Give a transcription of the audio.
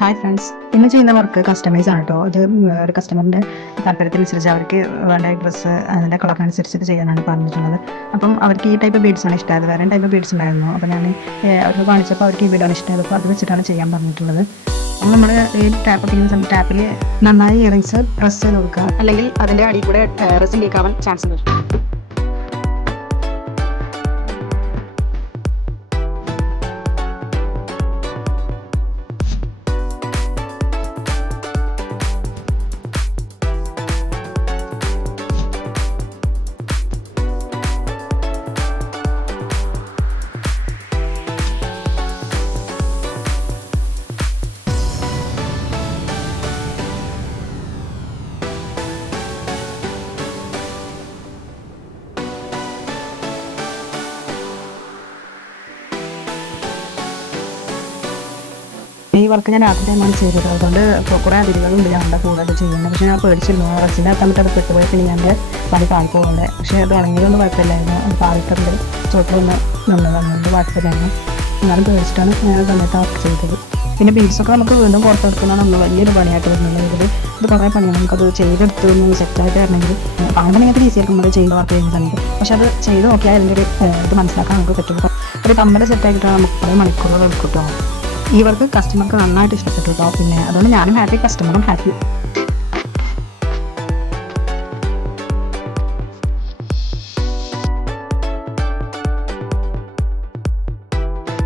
Hi friends, ഇന്ന് ചെയ്യുന്ന work customise ആണ് കേട്ടോ. ഇത് ഒരു കസ്റ്റമറിൻ്റെ താല്പര്യത്തിനനുസരിച്ച് അവർക്ക് വേണ്ട ഡ്രസ്സ് അതിൻ്റെ കളറിനനുസരിച്ചിട്ട് ചെയ്യാനാണ് പറഞ്ഞിട്ടുള്ളത്. അപ്പം അവർക്ക് ഈ ടൈപ്പ് ബീഡ്സാണ് ഇഷ്ടമായത്. വേറെ ടൈപ്പ് ബീഡ്സ് ഉണ്ടായിരുന്നു. അപ്പോൾ ഞാൻ അവർക്ക് കാണിച്ചപ്പോൾ അവർക്ക് ഈ ബീഡാണ് ഇഷ്ടമായത്. അപ്പോൾ അത് വെച്ചിട്ടാണ് ചെയ്യാൻ പറഞ്ഞിട്ടുള്ളത്. അപ്പോൾ നമ്മൾ ഈ ടാപ്പിൽ നന്നായി ഇയറിങ്സ് പ്രസ് ചെയ്ത് കൊടുക്കുക, അല്ലെങ്കിൽ അതിൻ്റെ അടിയിൽ കൂടെ റെസിൻ ലീക്ക് ആവാൻ ചാൻസ് ഉണ്ട്. ഈ വർക്ക് ഞാൻ ആദ്യ ടൈമാണ് ചെയ്തത്. അതുകൊണ്ട് കുറേ അതിരുകളുണ്ട് ഞങ്ങളുടെ കൂടുതൽ ചെയ്യുന്നത്. പക്ഷേ ഞാൻ പേടിച്ചിരുന്നു, റസിൻ്റെ അത്തമിട്ട് അത് പെട്ടുപോയി. പിന്നെ ഞാൻ പണി പാളിപ്പോകണ്ടേ. പക്ഷേ അത് ഉണങ്ങിയതൊന്നും കുഴപ്പമില്ലായിരുന്നു. അത് പാളിട്ടുണ്ട്, ചോട്ടിലൊന്ന് നിന്നത് കുഴപ്പമില്ലായിരുന്നു. എന്നാലും പേടിച്ചിട്ടാണ് ഞാൻ സമയത്ത് വർക്ക് ചെയ്തത്. പിന്നെ ബീഡ്സൊക്കെ നമുക്ക് വീണ്ടും പുറത്തെടുക്കുന്നതാണ് വലിയൊരു പണിയായിട്ട് വരുന്നുള്ളത്. ഇത് കുറേ പണിയാണ്. നമുക്കത് ചെയ്തെടുത്തൊന്ന് സെറ്റായിട്ട് വരണമെങ്കിൽ അങ്ങനെ ഈസി ആയിരിക്കും നമ്മൾ ചെയ്ത് വർക്ക് ചെയ്യുന്ന സമയത്ത്. പക്ഷെ അത് ചെയ്ത് നോക്കിയാൽ അതിൻ്റെ ഒരു ഇത് മനസ്സിലാക്കാൻ നമുക്ക് പറ്റും. ഒരു കമ്മൽ സെറ്റാക്കിയിട്ടാണ് നമുക്ക് കുറേ മണിക്കൂറുകൾ എടുക്കും കേട്ടോ. ഈ വർക്ക് കസ്റ്റമർക്ക് നന്നായിട്ട് ഇഷ്ടപ്പെട്ടു കേട്ടോ. പിന്നെ അതുകൊണ്ട് ഞാനും ഹാപ്പി, കസ്റ്റമറും ഹാപ്പി.